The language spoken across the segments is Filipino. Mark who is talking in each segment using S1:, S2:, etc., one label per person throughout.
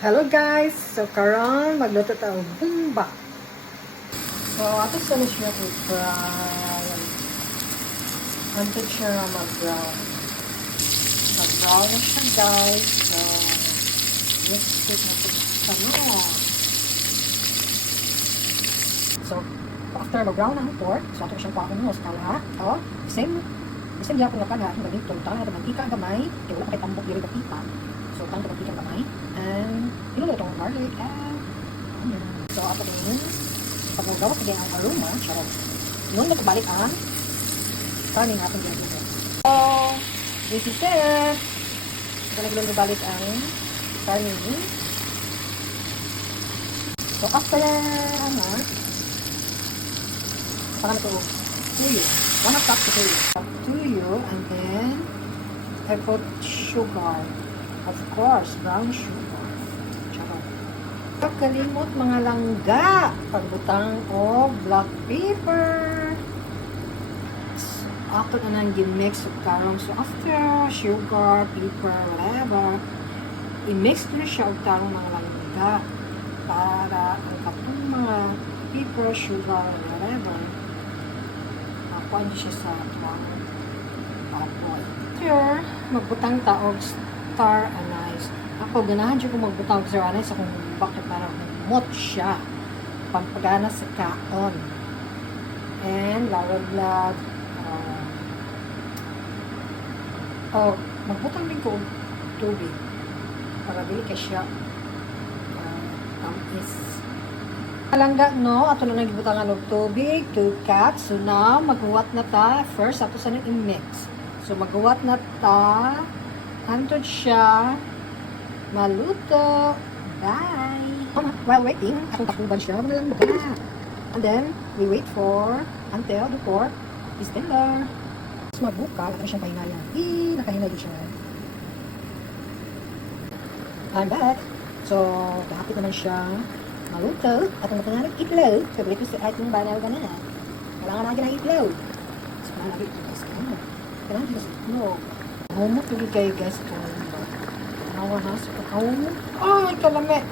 S1: Hello guys! So karon magluto ta og bumba. So ato sa na siya ko brown. Anto siya mag-brown. Mag-brown na siya guys. So let's put na ito sa. So after mag-brown na ang pork, so ato siyang pakon mo sa kala. O, same Isang gyapon nga pala, ang ganito, tanga na mantika gamay, kaya wala kay tambok diri kapita. So, tanto ang garlic, and onion. So, ato din, pag-gawa sa ang aroma, charot. Noon na balik ang kanin atong ginagawa. So, this is it. Ito na balik ang kanin. So, after, ano, Saka na ito, tuyo. One of cup tuyo. Tuyo, and then, I put sugar. Of course, brown sugar. Pagkalimot mga langga. Pagbutang o black pepper. After na nang gin-mix of karong. So, after sugar, pepper, whatever, i-mix na siya og tarong mga langga para ang katong mga pepper, sugar, whatever, makuha niyo siya sa tuwang apoy. Here, magbutang taog star anise. Ako, ganahan siya kung magbutang star anise kung bakit parang humot siya. Pampagana sa kaon. And, lawag-lag. Uh, oh, magbutang din ko tubig. Para dili ka siya uh, tamis. Palangga, no? Ato na nagbutangan og tubig, 2 cups. So now, maghuwat na ta. First, ato sa nang i-mix. So, maghuwat na ta. Hantod siya. Maluto. Bye! While waiting, atong takuban siya. Walang ba? And then, we wait for until the pork is tender. Tapos mabuka, ato siyang pahingayan. Eh, nakahinay din siya. I'm back. So, kahapit naman siya maluto at ang matangarang itlog. Favorite ko sa ating banaw ka na. Kailangan natin ng itlog. So, natin ito guys. Ano? Kailangan natin sa itlog. Humot tuloy kayo guys. Ito Awa ha. So, humot. Ay, kalame.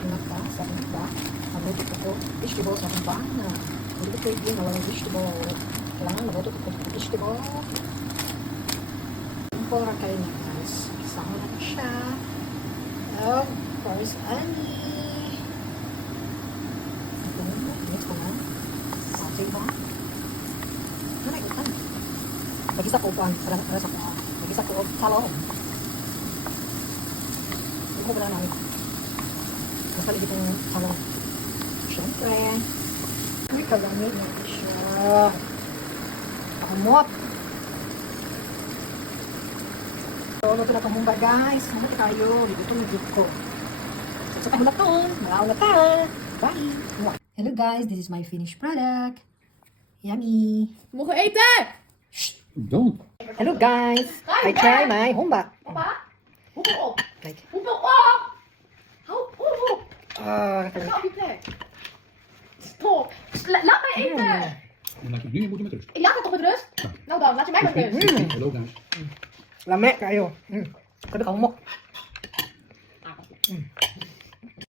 S1: Ano pa? Sa ating ba? Maluto ko po. Vegetable sa ba? Hindi ko pwede na walang vegetable. Kailangan maluto ko po vegetable. Impora kayo na guys. Isama natin siya. Of course, ani. Ito mo, mix ko na. Okay ba? Ano na ikutan? Pag-isa ko para, para sa kuha. Pag-isa ko talong. Hindi ko ba na namin? Masalig itong talong. Siyempre. Uy, kagamit natin siya. Pakamot. So, luto na kamumba guys. Mamuti kayo. Dito yung gift ko. So, sa kamulat to. Malao na. Bye. Hello guys. This is my finished product. Yummy.
S2: Je eten?
S3: Don't.
S1: Hello guys. I try my humba.
S2: Papa? Hoeveel op?
S1: Kijk.
S2: Hoeveel op? Hou op.
S1: Ah,
S2: Ga op je plek. Stop. La- laat mij eten.
S3: Dan laat je nu moeten met rust.
S2: Ik laat het toch met rust? Nou dan, laat je mij met rust.
S1: Mm.
S3: Hello guys.
S1: Lame kayo. Mm. Kada kamok.
S2: Ah,
S1: Mm.